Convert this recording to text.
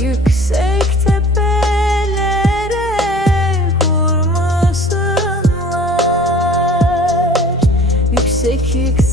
Yüksek tepelere kurmasınlar Yüksek yüksek